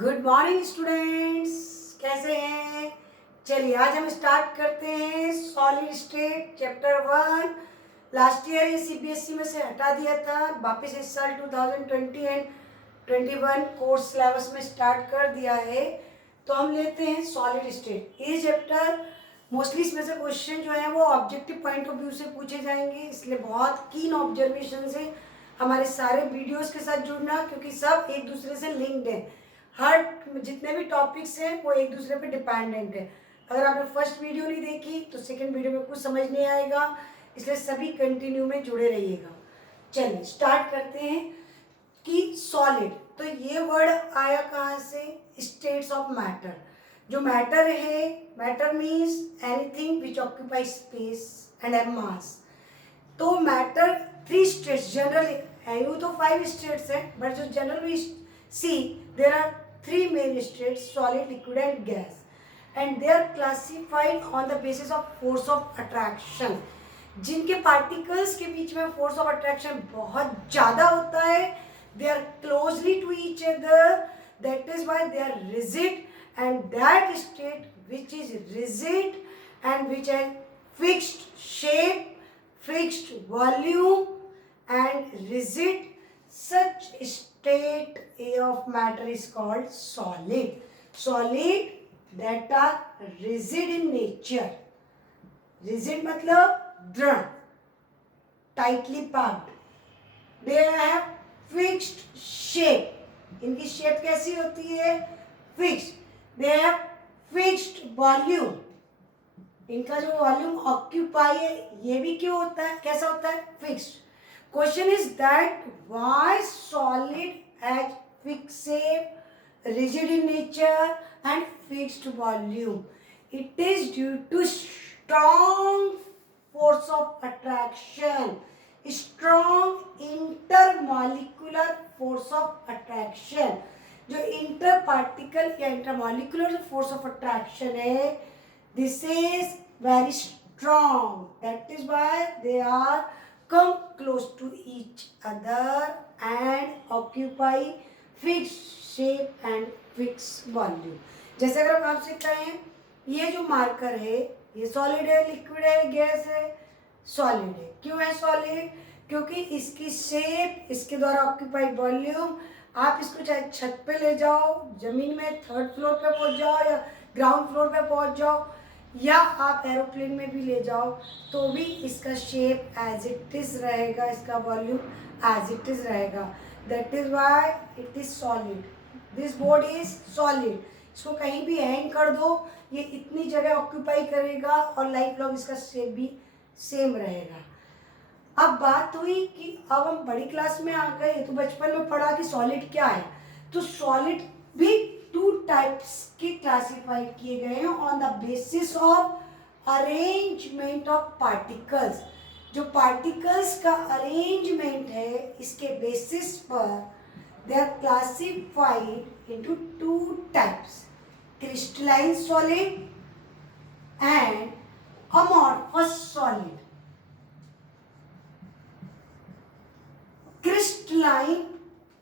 Good morning students, कैसे हैं? चलिए आज हम स्टार्ट करते हैं solid state chapter 1। Last year ये सीबीएसई में से हटा दिया था, वापस इस साल 2020 एंड 21 कोर्स सिलेबस में स्टार्ट कर दिया है। तो हम लेते हैं सॉलिड स्टेट। ये चैप्टर मोस्टली इसमें से क्वेश्चन जो है वो ऑब्जेक्टिव पॉइंट ऑफ व्यू से पूछे जाएंगे, इसलिए बहुत कीन ऑब्जर्वेशन से हमारे सारे वीडियोस के साथ जुड़ना, क्योंकि सब एक दूसरे से लिंक्ड हैं। हर जितने भी टॉपिक्स हैं वो एक दूसरे पे डिपेंडेंट है। अगर आपने फर्स्ट वीडियो नहीं देखी तो सेकंड वीडियो में कुछ समझ नहीं आएगा, इसलिए सभी कंटिन्यू में जुड़े रहिएगा। चलिए स्टार्ट करते हैं कि सॉलिड, तो ये वर्ड आया कहाँ से? States of matter. जो मैटर है, matter means anything which occupy space and have मास। तो मैटर थ्री स्टेट्स जनरली है, यूँ तो 5 स्टेट्स है, बट जो जनरल सी there are 3 main states: solid, liquid and gas, and they are classified on the basis of force of attraction। जिनके particles के बीच में फोर्स ऑफ अट्रैक्शन बहुत ज़्यादा होता है, they are closely to each other, that is why they are rigid, and that state which is rigid and which has fixed shape, fixed volume and rigid, such state of matter is called solid. Solid that are rigid in nature. Rigid मतलब दृढ़, tightly packed. They have fixed shape. इनकी shape कैसी होती है? Fixed. They have fixed volume. इनका जो volume occupy है ये भी क्यों होता है, कैसा होता है? Fixed. Question is that why solid has fix shape, rigid in nature and fixed volume? It is due to strong force of attraction, strong intermolecular force of attraction. जो इंटर पार्टिकल या इंटरमॉलिक्यूलर फोर्स ऑफ अट्रैक्शन है, this is very strong, that is why they are come close to each other and occupy fixed shape and fixed volume। जैसे अगर हम आपसे कहें ये जो मार्कर है ये सॉलिड है, लिक्विड है, गैस है? सॉलिड है। क्यों है सॉलिड? क्योंकि इसकी शेप, इसके द्वारा ऑक्यूपाई वॉल्यूम, आप इसको चाहे छत पे ले जाओ, जमीन में 3rd फ्लोर पे पहुंच जाओ या ग्राउंड फ्लोर पे पहुंच जाओ, या आप एरोप्लेन में भी ले जाओ, तो भी इसका शेप एज इट इज रहेगा, इसका वॉल्यूम एज इट इज रहेगा। That is why it is solid. This board is solid. इसको कहीं भी हैंग कर दो, ये इतनी जगह ऑक्यूपाई करेगा और लाइफ लॉन्ग इसका शेप भी सेम रहेगा। अब बात हुई कि अब हम बड़ी क्लास में आ गए, तो बचपन में पढ़ा कि सॉलिड क्या है। तो सॉलिड भी 2 टाइप्स के क्लासिफाइड किए गए हैं on the basis of arrangement of particles. जो पार्टिकल्स का अरेंजमेंट है, इसके बेसिस पर they are classified into 2 types: crystalline solid and amorphous solid. Crystalline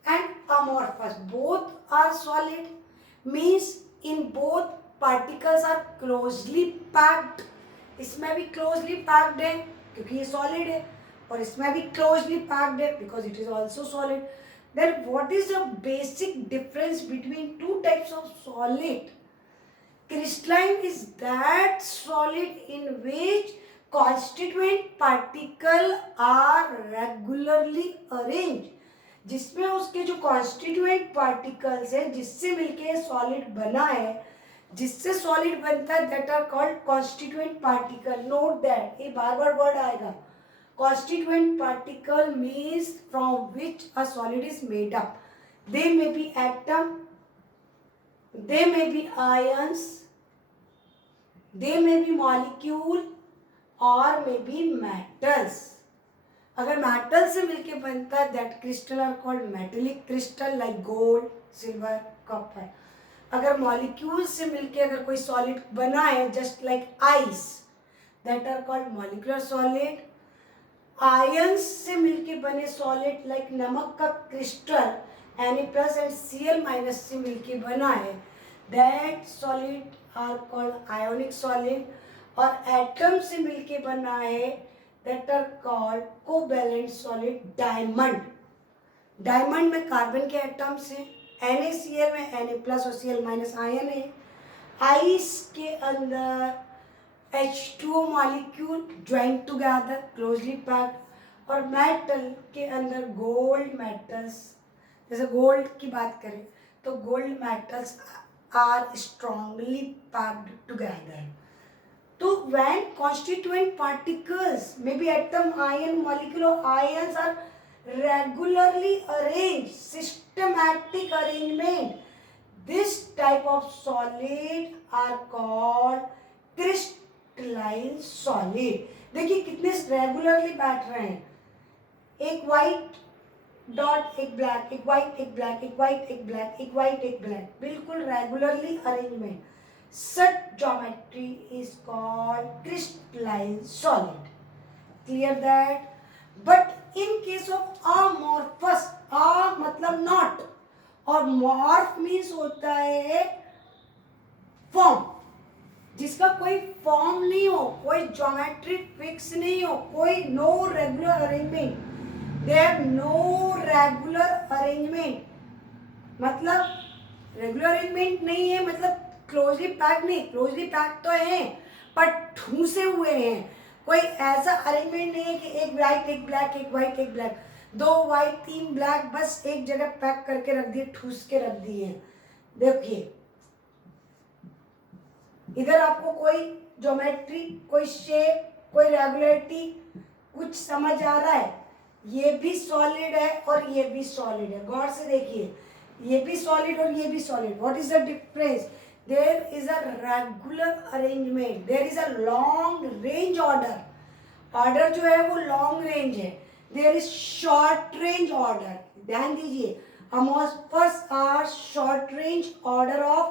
and amorphous both are solid, means in both particles are closely packed। इसमें भी closely packed है क्योंकि ये solid है, और इसमें भी closely packed है because it is also solid। Then what is the basic difference between 2 types of solid? Crystalline is that solid in which constituent particle are regularly arranged, जिसमें उसके जो कॉन्स्टिट्यूएंट पार्टिकल्स है जिससे मिलके सॉलिड बना है, जिससे सॉलिड बनता है, that are called constituent particle. Note that, ये बार बार वर्ड आएगा। Constituent particle means from which a solid is made up. They may be atom, they may be ions, they may be molecule और may be metals. अगर metal से मिलके बनता है, that crystal are called metallic crystal, like gold, silver, copper. अगर molecule से मिलके अगर कोई सॉलिड बना है, just like ice, that are called molecular solid. Ions से मिलके बने सॉलिड लाइक नमक का क्रिस्टल Na+ and Cl- से मिलके बना है, that solid are called ionic solid, और एटम से मिलके बना है that are called covalent solid diamond. Diamond में कार्बन के एटम्स हैं, NaCl में Na+ और Cl- आयन है, आइस के अंदर H2O molecule joint together closely packed, और मेटल के अंदर गोल्ड मेटल्स, जैसे गोल्ड की बात करें तो gold metals are strongly packed together. तो when constituent particles, maybe atom, ion, molecule or ions are regularly arranged, systematic arrangement, this type of solid are called crystalline solid. देखिए कितने regularly बैठ रहे हैं, एक वाइट डॉट एक black, एक white एक ब्लैक, एक वाइट एक ब्लैक, एक वाइट एक ब्लैक, बिल्कुल regularly arrangement. Such geometry is called crystalline solid. Clear that? But in case of amorphous, a मतलब not, और morph means होता है फॉर्म, जिसका कोई फॉर्म नहीं हो, कोई ज्योमेट्री फिक्स नहीं हो, कोई no regular arrangement, they have no regular arrangement. मतलब रेगुलर अरेंजमेंट नहीं है, मतलब क्लोजली पैक नहीं, क्लोजली पैक तो है पर ठूसे हुए हैं. कोई ऐसा अरेंजमेंट नहीं है कि एक वाइट एक ब्लैक, एक वाइट एक ब्लैक, दो वाइट तीन ब्लैक बस एक जगह पैक करके रख दिए, ठूस के रख दिए. देखिए इधर आपको कोई ज्योमेट्री, कोई शेप, कोई रेगुलरिटी कुछ समझ आ रहा है? ये भी सॉलिड है और ये भी सॉलिड है, गौर से देखिए, ये भी सॉलिड और ये भी solid. What is the difference? There is a regular arrangement, there is a long range order. Order जो है वो long range है. There is short range order. ध्यान दीजिए, amorphous are short range order of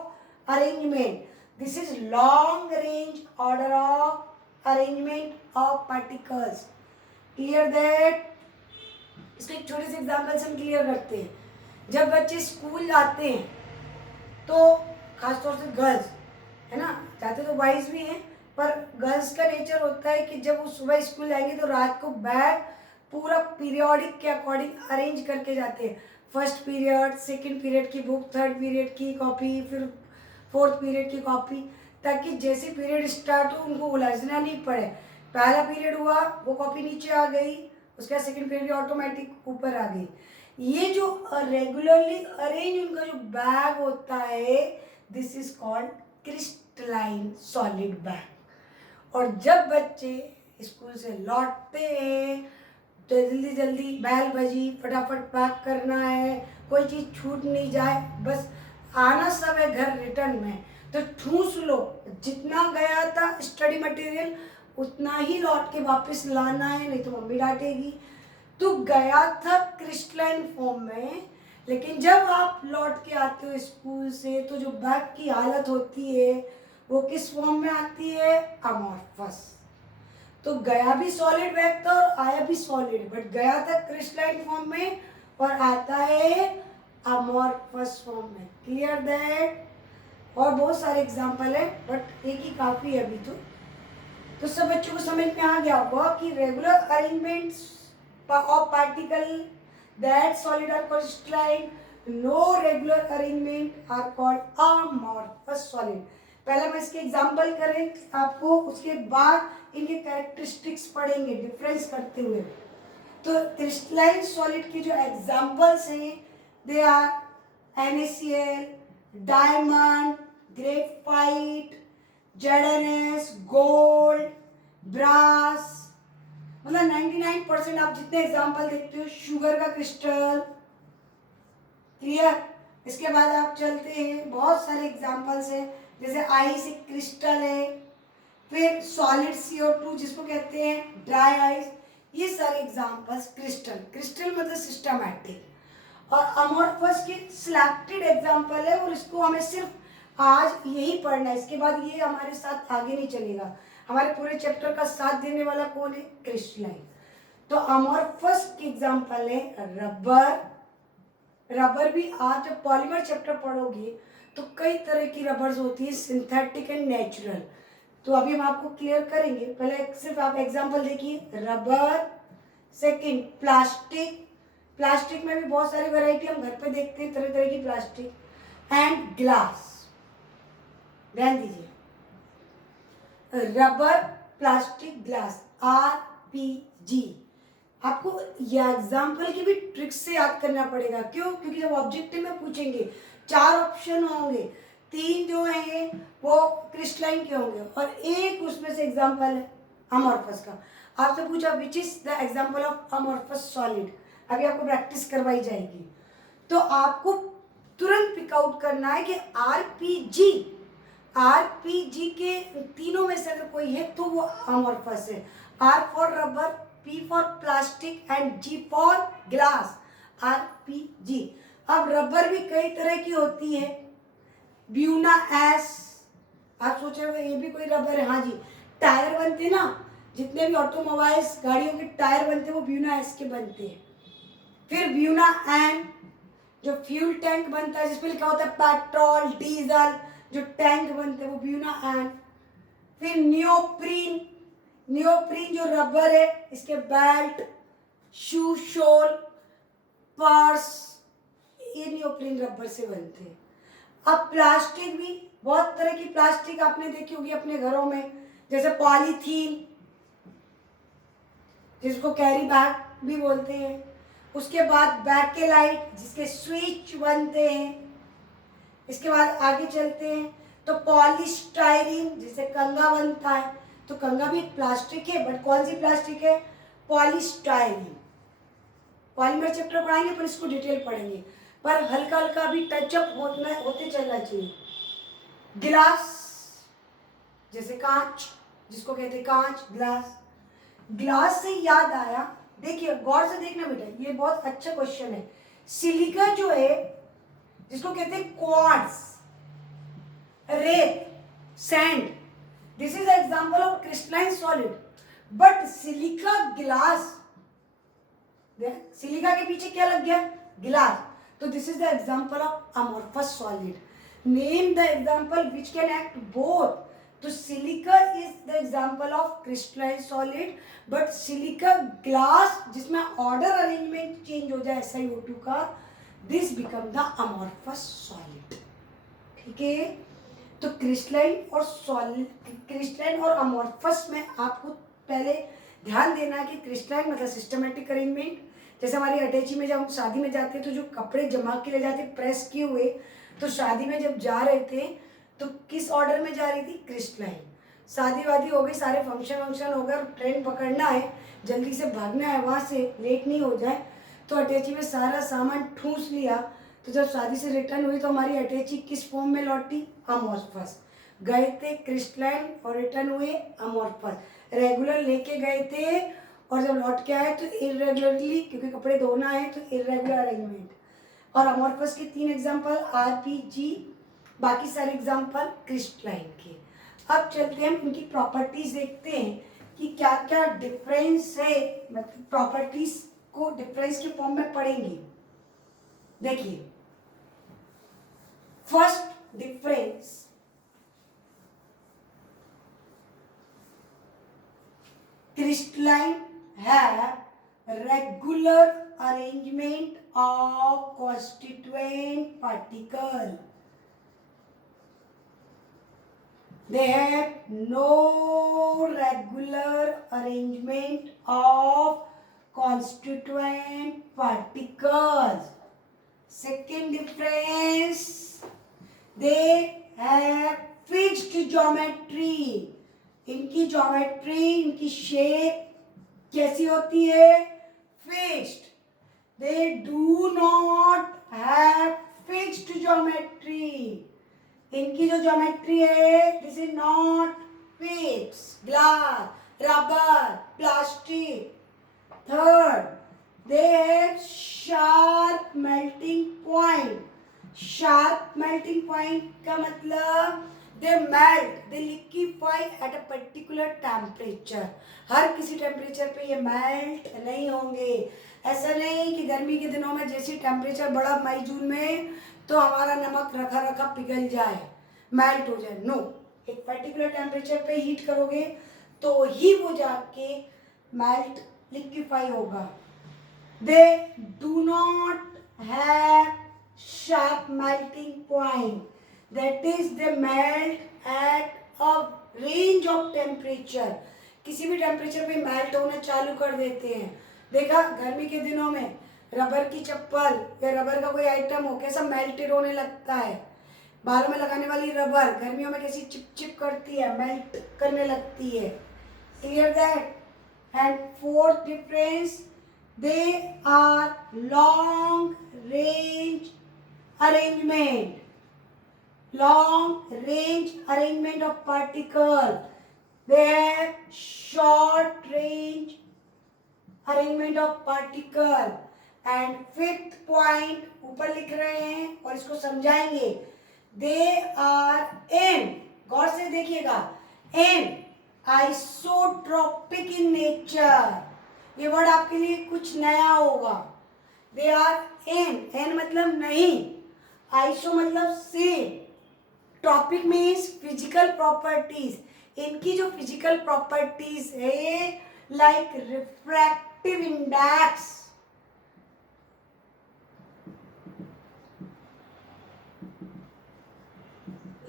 arrangement. This is long range order of arrangement of particles. Clear that? इसके एक छोटे से एग्जाम्पल से हम क्लियर करते हैं. जब बच्चे स्कूल जाते हैं तो खासतौर से गर्ल्स है ना, जाते तो बॉयज भी हैं, पर गर्ल्स का नेचर होता है कि जब वो सुबह स्कूल जाएंगे तो रात को बैग पूरा पीरियोडिक के अकॉर्डिंग अरेंज करके जाते हैं. फर्स्ट पीरियड, सेकंड पीरियड की बुक, थर्ड पीरियड की कॉपी, फिर फोर्थ पीरियड की कॉपी, ताकि जैसे पीरियड स्टार्ट हो उनको उलझना नहीं पड़े. पहला पीरियड हुआ वो कॉपी नीचे आ गई, उसके बाद सेकंड पीरियड ऑटोमेटिक ऊपर आ गई. ये जो रेगुलरली अरेंज उनका जो बैग होता है, this is called crystalline solid bag. और जब बच्चे स्कूल से लौटते हैं तो जल्दी जल्दी बैल बजी, फटाफट पैक करना है, कोई चीज़ छूट नहीं जाए, बस आना सब है घर रिटर्न में, तो ठूस लो, जितना गया था स्टडी मटेरियल उतना ही लौट के वापस लाना है, नहीं तो मम्मी डांटेगी. तो गया था क्रिस्टलाइन फॉर्म में, लेकिन जब आप लौट के आते हो स्कूल से तो जो बैग की हालत होती है वो किस फॉर्म में आती है? अमॉर्फस. तो गया भी सॉलिड बैग था और आया भी सॉलिड, बट गया था क्रिस्टलाइन फॉर्म में और आता है अमॉर्फस फॉर्म में. Clear that? और बहुत सारे एग्जाम्पल है बट एक ही काफ़ी है अभी. तो सब बच्चों को समझ में आ गया होगा कि regular arrangements of particle that solid are crystalline, no regular arrangement are called amorphous solid. पहले मैं इसके एग्जाम्पल करें आपको, उसके बाद इनके कैरेक्टरिस्टिक्स पढ़ेंगे डिफरेंस करते हुए. तो क्रिस्टलाइन सॉलिड की जो एग्जाम्पल्स हैं they are NaCl, diamond, graphite, ZnS, gold, brass. मतलब 99% आप जितने एग्जाम्पल देखते हो, शुगर का क्रिस्टल. क्लियर? इसके बाद आप चलते हैं, बहुत सारे एग्जाम्पल्स हैं, जैसे आइस एक क्रिस्टल है, फिर सॉलिड CO2 जिसको कहते हैं ड्राई आइस. ये सारे एग्जाम्पल्स क्रिस्टल. क्रिस्टल मतलब सिस्टमैटिक. और अमॉर्फस के सिलेक्टेड एग्जाम्पल है और इसको हमें सिर्फ आज यही पढ़ना है, इसके बाद ये हमारे साथ आगे नहीं चलेगा. हमारे पूरे चैप्टर का साथ देने वाला कौन है? क्रिस्टलाइन. तो अमॉर्फस के एग्जाम्पल है रबर, रबर भी आज जब पॉलीमर चैप्टर पढ़ोगे तो कई तरह की रबर्स होती है, सिंथेटिक एंड नेचुरल। तो अभी हम आपको क्लियर करेंगे। पहले सिर्फ आप एग्जांपल देखिए, रबर। सेकंड प्लास्टिक, प्लास्टिक में भी बहुत सारी वैरायटी हम घर पे देखते हैं, तरह तरह की प्लास्टिक। एंड ग्लास, ध्यान दीजिए, रबर, प्लास्टिक, ग्लास, RPG। आपको ये एग्जाम्पल की भी ट्रिक से याद करना पड़ेगा। क्यों? क्योंकि जब ऑब्जेक्टिव में पूछेंगे 4 ऑप्शन होंगे, 3 जो है वो क्रिस्टलाइन के होंगे और एक उसमें से एग्जाम्पल है अमॉर्फस का। आपसे पूछा which is the example of amorphous solid, अभी आपको प्रैक्टिस करवाई जाएगी। तो आपको तुरंत पिकआउट करना है कि आरपीजी के तीनों में से अगर कोई है तो वो अमॉर्फस है। R for rubber, P for plastic and G for glass, RPG. अब रबर भी कई तरह की होती है, ब्यूना एस। आप सोच रहे हो ये भी कोई रबर है? हाँ जी, टायर बनते हैं ना, जितने भी ऑटोमोबाइल्स गाड़ियों के टायर बनते हैं वो ब्यूना एस के बनते हैं। फिर ब्यूना एन, जो फ्यूल टैंक बनता है जिसमें लिखा होता है पेट्रोल डीजल, जो टैंक बनते हैं वो ब्यूना एन। फिर नियोप्रीन, नियोप्रीन जो रबर है, इसके बेल्ट, शू शोल, पर्स, ये नियोप्रीन रबर से बनते हैं। अब प्लास्टिक भी बहुत तरह की प्लास्टिक आपने देखी होगी अपने घरों में, जैसे पॉलीथीन जिसको कैरी बैग भी बोलते हैं। उसके बाद बैकेलाइट जिसके स्विच बनते हैं। इसके बाद आगे चलते हैं तो पॉलीस्टाइरीन जिससे कंगा बनता है। तो कंगा भी प्लास्टिक है, बट कौन सी प्लास्टिक है? पॉलीस्टाइरीन। पॉलीमर चैप्टर पढ़ाएंगे पर इसको डिटेल पढ़ेंगे, पर हल्का हल्का भी टचअप होते चलना चाहिए। गिलास जैसे कांच, जिसको कहते हैं कांच, ग्लास। ग्लास से याद आया, देखिए गौर से देखना बेटा, ये बहुत अच्छा क्वेश्चन है। सिलिका जो है जिसको कहते हैं क्वार्ट्ज, रेत, sand, this is example of crystalline solid. But silica glass, silica के पीछे क्या लग गया? ग्लास। तो this is the example of amorphous solid. Name the example which can act both. तो silica is the example of crystalline solid, but silica glass जिसमें order arrangement change हो जाए SiO2 का, this become the amorphous solid. ठीक है, तो crystalline और solid, crystalline और अमॉर्फस में आपको पहले ध्यान देना कि क्रिस्टलाइन मतलब सिस्टमेटिक अरेंजमेंट। जैसे हमारी अटैची में जब हम शादी में जाते हैं तो जो कपड़े जमा के ले जाते प्रेस किए हुए, तो शादी में जब जा रहे थे तो किस ऑर्डर में जा रही थी? क्रिस्टलाइन। शादी वादी हो गई, सारे फंक्शन हो गए, ट्रेन पकड़ना है, जल्दी से भागना है वहाँ से, लेट नहीं हो जाए, तो अटैची में सारा सामान ठूंस लिया। तो जब शादी से रिटर्न हुई तो हमारी अटैची किस फॉर्म में लौटी? अमॉर्फस। गए थे क्रिस्टलाइन और रिटर्न हुए अमॉर्फस। रेगुलर लेके गए थे और जब लौट के आए तो इरेगुलरली, क्योंकि कपड़े धोना है तो इरेगुलर अरेंजमेंट। और अमॉर्फस के 3 एग्जाम्पल RPG, बाकी सारे एग्जाम्पल क्रिस्टलाइन के। अब चलते हैं हम इनकी प्रॉपर्टीज देखते हैं कि क्या क्या डिफरेंस है, मतलब प्रॉपर्टीज को डिफरेंस के फॉर्म में पढ़ेंगे। देखिए, first difference, crystalline have regular arrangement of constituent particle. They have no regular arrangement of constituent particles. Second difference, they have fixed geometry. इनकी ज्योमेट्री, इनकी शेप कैसी होती है? Fixed. They do not have fixed geometry. इनकी जो geometry है this is not fix. Glass, rubber, plastic. Third, they have sharp melting point. Sharp melting point का मतलब they melt, they liquefy at a particular temperature. हर किसी temperature पे ये melt नहीं होंगे। ऐसा नहीं कि गर्मी के दिनों में जैसी टेम्परेचर बढ़ा मई जून में तो हमारा नमक रखा रखा पिघल जाए, मेल्ट हो जाए। नो, एक पर्टिकुलर टेम्परेचर पे हीट करोगे तो ही वो जाके मेल्ट, लिक्विफाई होगा। दे do not have sharp melting point, that is they melt at a range of temperature। किसी भी टेम्परेचर पे मेल्ट होना चालू कर देते हैं। देखा गर्मी के दिनों में रबर की चप्पल या रबर का कोई आइटम हो कैसा मेल्टेड होने लगता है। बालों में लगाने वाली रबर गर्मियों में कैसी चिप चिप करती है, मेल्ट करने लगती है। Clear that? And fourth difference, they are long range arrangement, long range arrangement of particle, they have short range arrangement of particle। And fifth point ऊपर लिख रहे हैं और इसको समझाएंगे, दे आर इन, गौर से देखिएगा, इन आइसोट्रोपिक इन नेचर। ये वर्ड आपके लिए कुछ नया होगा। दे आर एन मतलब नहीं, आइसो मतलब same, tropic means physical properties. इनकी जो फिजिकल प्रॉपर्टीज है like refractive index,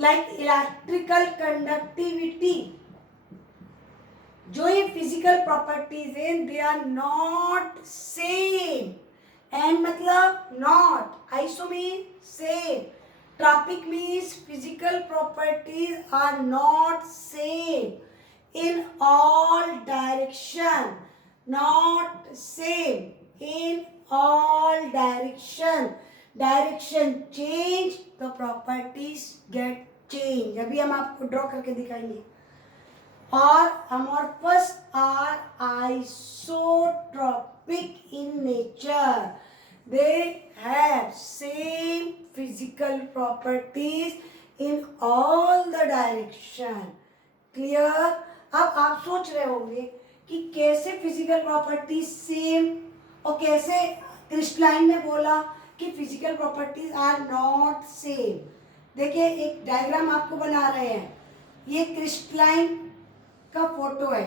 like electrical conductivity, जो ये फिजिकल प्रॉपर्टीज है they are not same. And मतलब not, iso mean same, tropic means physical properties are not same in all direction, not same in all direction. Direction change तो properties get change. अभी हम आपको draw करके दिखाएंगे। और amorphous are isotropic in nature, they have same physical properties in all the direction। Clear? अब आप सोच रहे होंगे कि कैसे फिजिकल प्रॉपर्टीज सेम और कैसे क्रिस्टलाइन ने बोला कि physical properties are not same. देखिए एक डायग्राम आपको बना रहे हैं, ये क्रिस्टलाइन का फोटो है।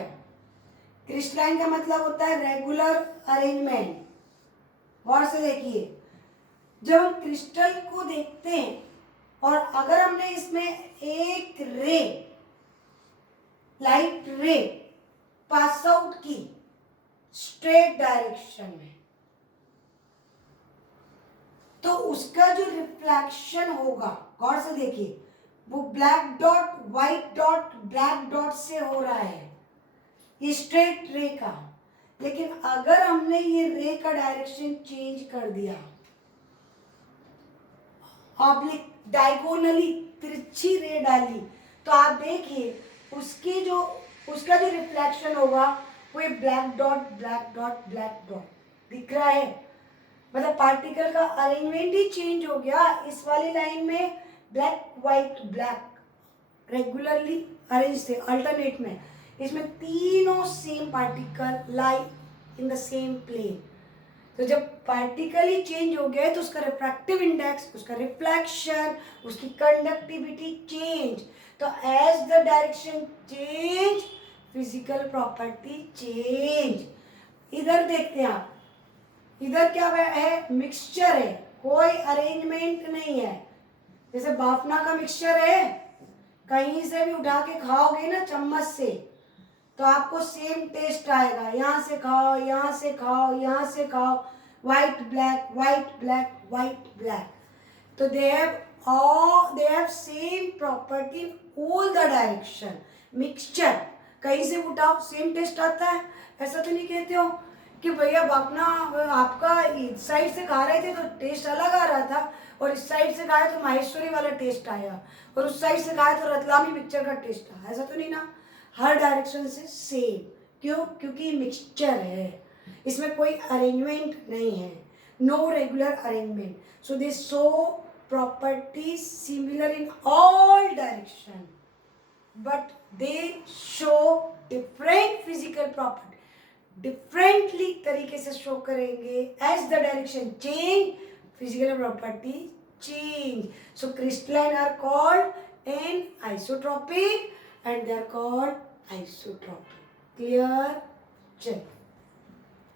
क्रिस्टलाइन का मतलब होता है रेगुलर अरेंजमेंट। गौर से देखिए, जब हम क्रिस्टल को देखते हैं और अगर हमने इसमें एक रे, लाइट रे पास आउट की स्ट्रेट डायरेक्शन में, तो उसका जो रिफ्लेक्शन होगा, गौर से देखिए, वो black dot white dot black dot से हो रहा है, ये स्ट्रेट रे का। लेकिन अगर हमने ये रे का डायरेक्शन चेंज कर दिया, ऑब्लिक डायगोनली तिरछी रे डाली, तो आप देखिए उसका जो रिफ्लेक्शन होगा वो ये black dot black dot black dot दिख रहा है। मतलब पार्टिकल का अरेंजमेंट ही चेंज हो गया। इस वाली लाइन में black white black regularly arrange थे अल्टरनेट में, इसमें तीनों same particle lie in the same plane. तो जब पार्टिकल ही चेंज हो गया तो उसका रिफ्रैक्टिव इंडेक्स, उसका रिफ्लेक्शन, उसकी कंडक्टिविटी चेंज। तो as the direction change physical property change. इधर देखते हैं आप, इधर क्या है, मिक्सचर है, कोई अरेंजमेंट नहीं है। जैसे बाफना का मिक्सचर है, कहीं से भी उठा के खाओगे ना चम्मच से तो आपको सेम टेस्ट आएगा। यहाँ से खाओ, यहाँ से खाओ, यहाँ से खाओ, white black white black white black. तो they have same property in all the direction. Mixture कहीं से उठाओ सेम टेस्ट आता है। ऐसा तो नहीं कहते हो कि भैया बापना आपका इस साइड से खा रहे थे तो टेस्ट अलग आ रहा था और इस साइड से खाए तो माहेश्वरी वाला टेस्ट आया और उस साइड से खाए तो रतलामी पिक्चर का टेस्ट आया। ऐसा तो नहीं ना, हर डायरेक्शन से सेम। क्यों? क्योंकि मिक्सचर है, इसमें कोई अरेंजमेंट नहीं है, no regular arrangement. So they show properties similar in all direction, but they show different physical property. Differently तरीके से show करेंगे. As the direction change, physical property change. So crystalline are called anisotropic and they are called isotropic. Clear? चलिए